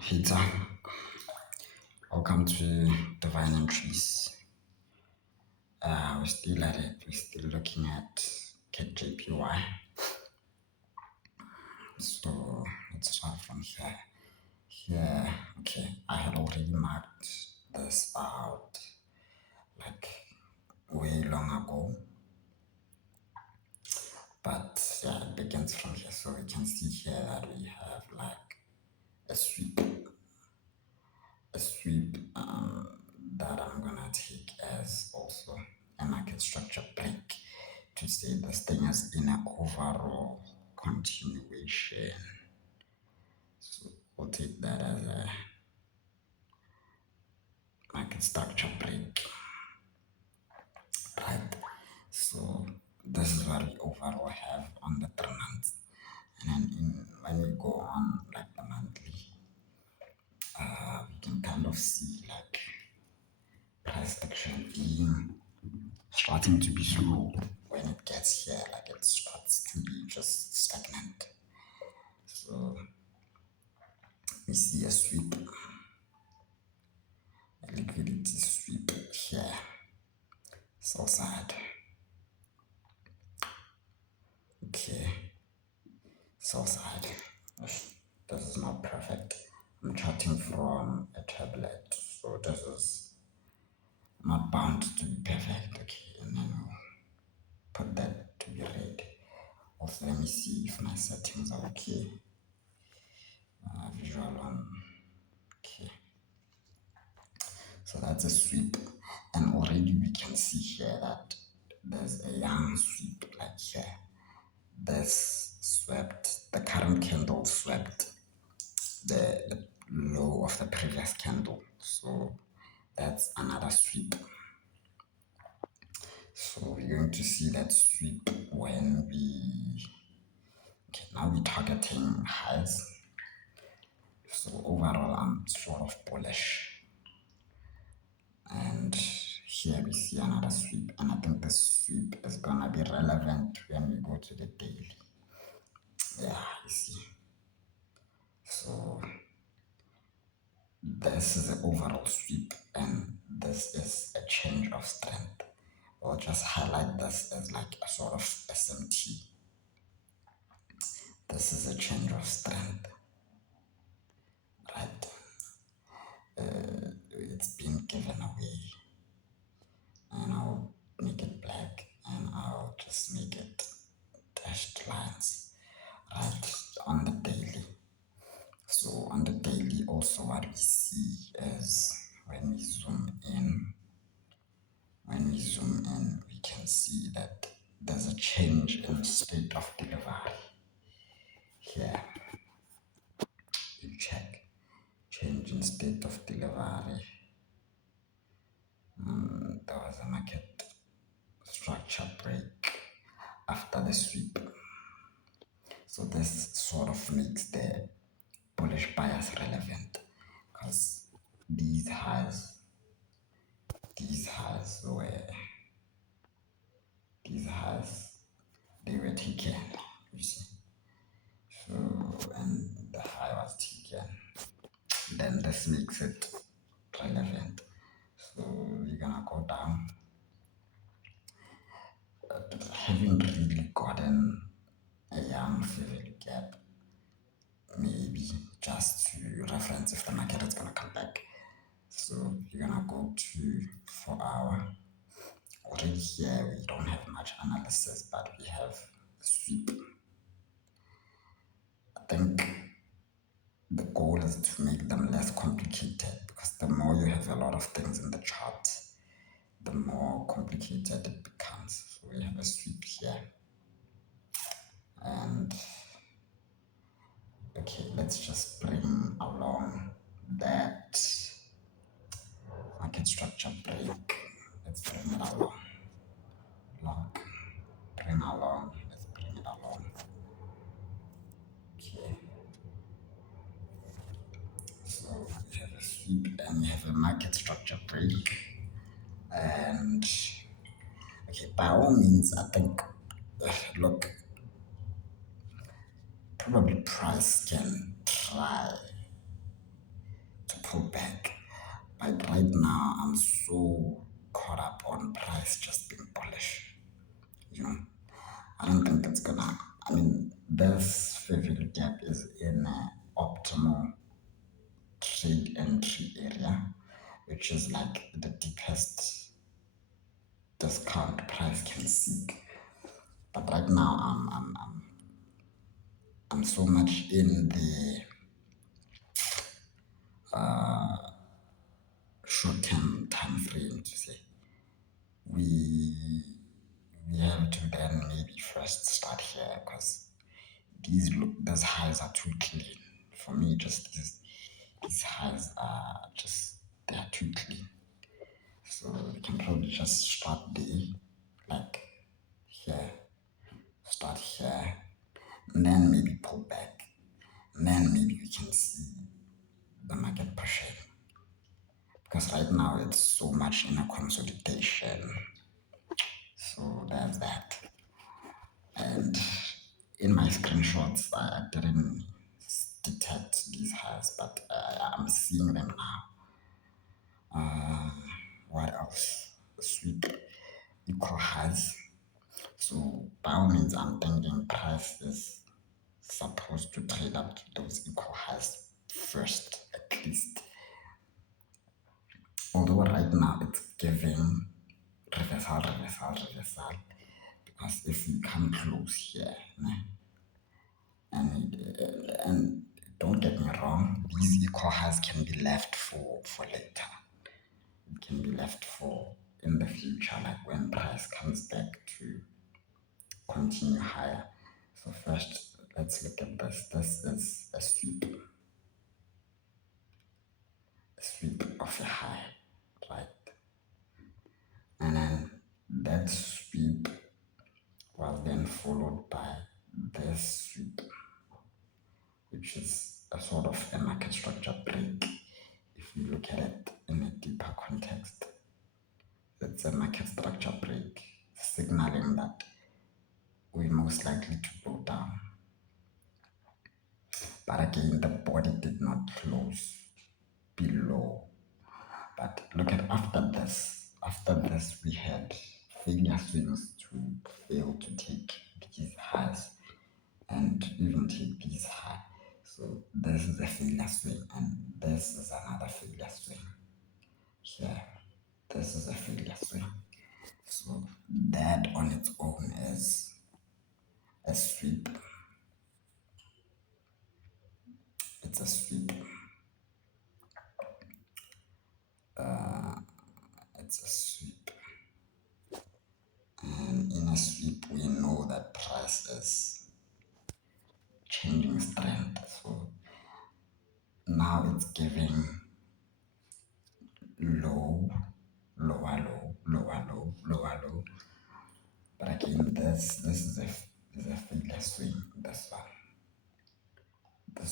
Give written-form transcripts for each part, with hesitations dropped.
Pizza. Welcome to Divine Entries. We're still at it. We're still looking at CADJPY. So let's start from here. Here, okay, I had already marked this out like way long ago. But yeah, it begins from here. So we can see here that we have like a sweep that I'm gonna take as also a market structure break to say this thing is in an overall continuation. So we'll take that as a market structure break, right? So this is what we overall have on the 3 months, and then when we go on like the monthly, we can kind of see like price action being starting to be slow when it gets here, like it starts to be just stagnant. So we see a sweep, a liquidity sweep here, sell side. Okay, sell side. This is not perfect. I'm charting from a tablet, so this is not bound to be perfect. Okay, and then we'll put that to be red. Also, let me see if my settings are okay. Visual on. Okay. So that's a sweep, and already we can see here that there's a young sweep like here. This swept, the current candle swept the low of the previous candle. So that's another sweep. So we're going to see that sweep when we, okay, now we're targeting highs. So overall, I'm sort of bullish. And here we see another sweep, and I think this sweep is gonna be relevant when we go to the daily. Yeah, you see. So this is the overall sweep, and this is a change of strength. I'll just highlight this as like a sort of SMT. This is a change of strength, right? It's been given away, and I'll make it black, and I'll just make it dashed lines, right, on the daily. So on the daily also what we see is when we zoom in, we can see that there's a change in state of delivery. Here, you check, change in state of delivery. There was a market structure break after the sweep. So this sort of makes the bullish bias relevant, because these highs they were taken, you see. So, and the high was taken. Then this makes it relevant. So we're gonna go down. Haven't really gotten a young favorite gap. Maybe just to reference if the market is gonna come back. So you're gonna go to 4 hour. Already here we don't have much analysis, but we have a sweep. I think the goal is to make them less complicated, because the more you have a lot of things in the chart, the more complicated it becomes. So we have a sweep here, and okay, let's just bring along that market structure break. Let's bring it along. Let's bring it along. Okay. So we have a sweep and we have a market structure break. And okay, by all means, I think, look, probably price can try Like right now, I'm so caught up on price just being bullish. You know, I don't think it's gonna. I mean, this favorable gap is in an optimal trade entry area, which is like the deepest discount price can seek. But right now, I'm so much in the short-term time frame to say we we have to then maybe first start here because those highs are too clean for me. Just these highs are just they are too clean. So we can probably just start there, like here, start here, and then maybe pull back, and then maybe we can see the market pushing. Because right now it's so much in a consolidation. So there's that. And in my screenshots, I didn't detect these highs, but I'm seeing them now. What else? Sweep equal highs. So by all means, I'm thinking price is supposed to trade up to those equal highs first, at least. Although right now it's giving reversal, reversal, reversal. Because if we come close here, né, and don't get me wrong, these equal highs can be left for later. It can be left for in the future, like when price comes back to continue higher. So first, let's look at this. This is a sweep of a high, right? And then that sweep was then followed by this sweep, which is a sort of a market structure break. If you look at it in a deeper context, it's a market structure break, signaling that we're most likely to go down. But again, the body did not close below. But look at after this. After this, we had failure swings to fail to take these highs and even take these high. So this is a failure swing, and this is another failure swing. Here, this is a failure swing. So that on its own is a sweep. It's a sweep. It's a sweep. And in a sweep, we know that price is changing strength. So now it's giving low, lower low, lower low, lower low. But again, this is a failure swing. This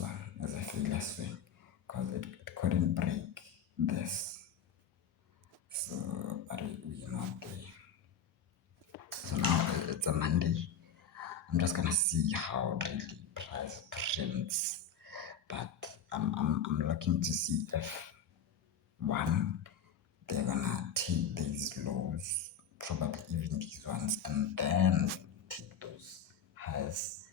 one is a failure swing because it couldn't break this. So but we're not there. So now it's a Monday. I'm just gonna see how really price prints. But I'm looking to see if one, they're gonna take these lows, probably even these ones, and then take those highs,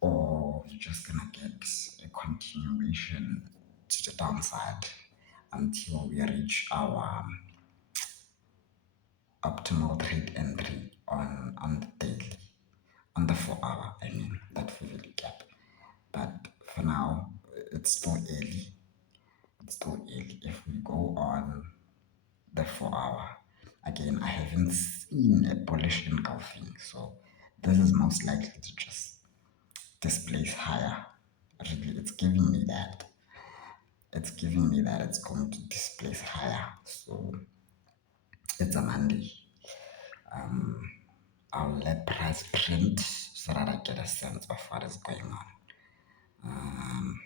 or you're just gonna get a continuation to the downside until we reach our optimal trade entry on the daily, on the 4 hour, I mean, that favorite gap. But for now, it's still early. It's still early. If we go on the 4 hour, again, I haven't seen a bullish engulfing, so this is most likely to just displace higher. Really, it's giving me that. It's giving me that it's going to displace higher. So it's a Monday. I'll let price print so that I get a sense of what is going on.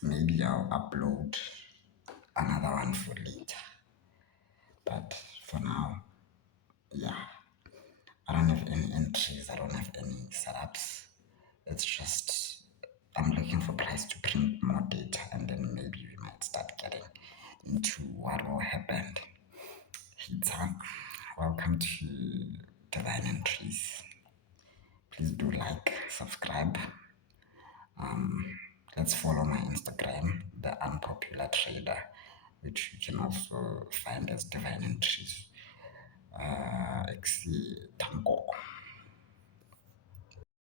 Maybe I'll upload another one for later. But for now, yeah, I don't have any entries, I don't have any setups. It's just I'm looking for price to print more data, and then maybe we might start getting what will happen. Hita, welcome to Divine Entries. Please do like, subscribe. Let's follow my Instagram, the unpopular trader, which you can also find as Divine Entries. Tango.